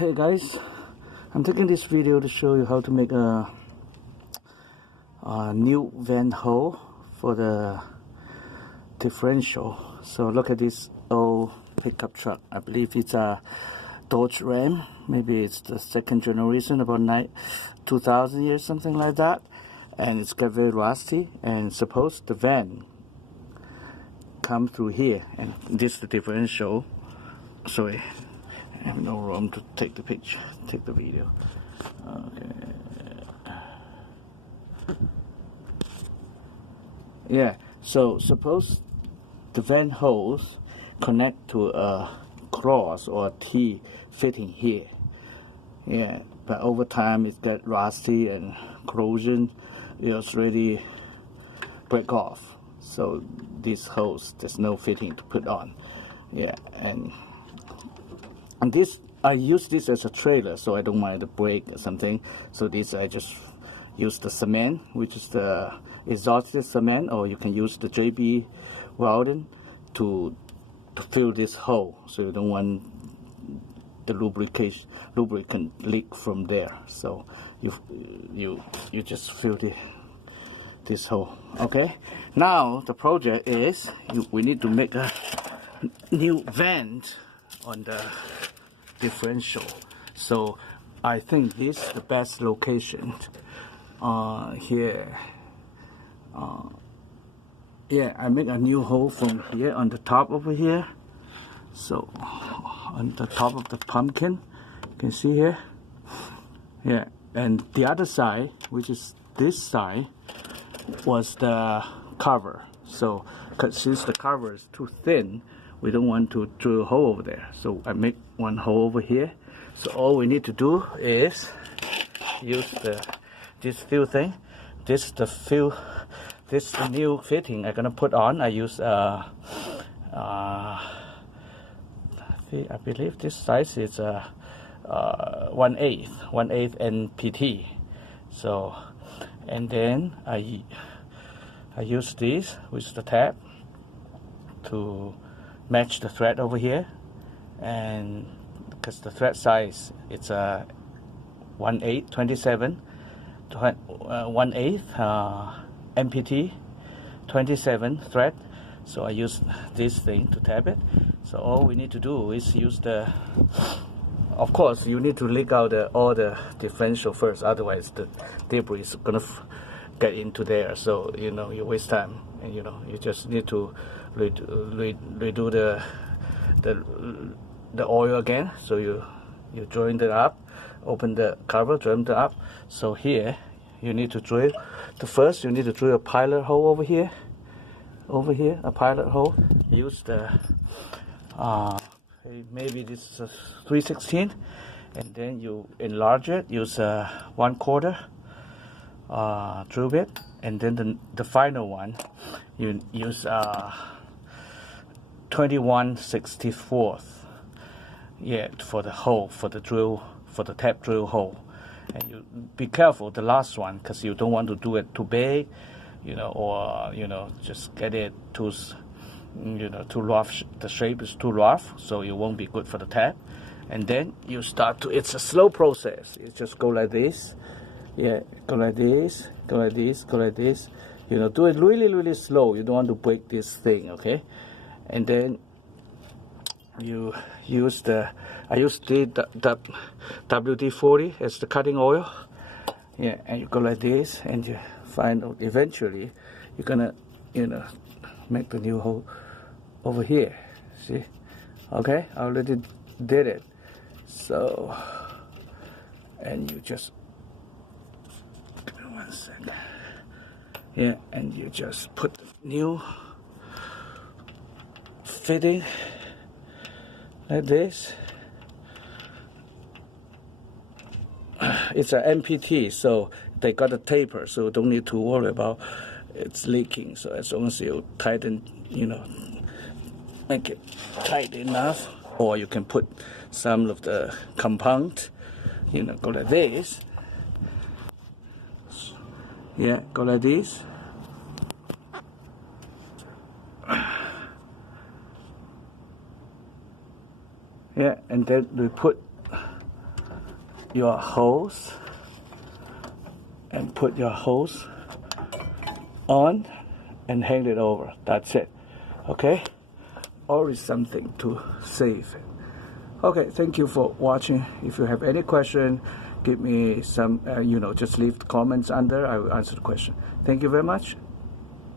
Hey guys, I'm taking this video to show you how to make a new vent hole for the differential. So look at this old pickup truck. I believe it's a Dodge Ram. Maybe it's the second generation, about 2000 years, something like that. And it's got very rusty. And suppose the vent come through here, and this is the differential. Sorry, I have no room to take the picture, take the video. Okay. Yeah, so suppose the vent holes connect to a cross or a T fitting here. Yeah, but over time it got rusty and corrosion. It's ready break off. So these holes, there's no fitting to put on. Yeah, and this, I use this as a trailer, so I don't mind the break or something. So this, I just use the cement, which is the exhausted cement, or you can use the JB welding to fill this hole. So you don't want the lubricant leak from there. So you just fill this hole. Okay. Now the project is we need to make a new vent on the differential. So I think this is the best location here. Yeah, I make a new hole from here on the top over here. So on the top of the pumpkin, you can see here. Yeah, and the other side, which is this side, was the cover. So since the cover is too thin, we don't want to drill a hole over there. So I make one hole over here. So all we need to do is use this fill thing. This is the new fitting I'm gonna put on. I use I believe this size is 1/8 NPT. So, and then I use this with the tab to match the thread over here, and because the thread size it's a 1/8 27 1/8 MPT 27 thread. So I use this thing to tab it. So all we need to do is use of course you need to leak out all the differential first, otherwise the debris is gonna get into there. So you waste time, and you just need to redo the oil again. So you join it up, open the cover, join it up. So here you need to drill. First you need to drill a pilot hole over here, a pilot hole. Use the maybe this is a 3/16, and then you enlarge it. Use a 1/4 drill bit, and then the final one you use 21/64. Yeah, for the hole, for the tap drill hole. And you be careful the last one, because you don't want to do it too big, or just get it too rough. The shape is too rough, so it won't be good for the tap. And then you start to. It's a slow process. You just go like this. Yeah, go like this, go like this, go like this. Do it really, really slow. You don't want to break this thing, okay? And then you use I use the WD-40 as the cutting oil. Yeah, and you go like this, and you find out eventually you're gonna, make the new hole over here. See? Okay, I already did it. So, and you just, give me 1 second. Yeah, and you just put the new fitting like this. It's an MPT, so they got a taper, so don't need to worry about it's leaking. So as long as you tighten, make it tight enough, or you can put some of the compound, go like this. Yeah, go like this. Yeah, and then we put your hose and put your hose on and hang it over. That's it. Okay? Always something to save. Okay, thank you for watching. If you have any question, give me some, just leave comments under. I will answer the question. Thank you very much.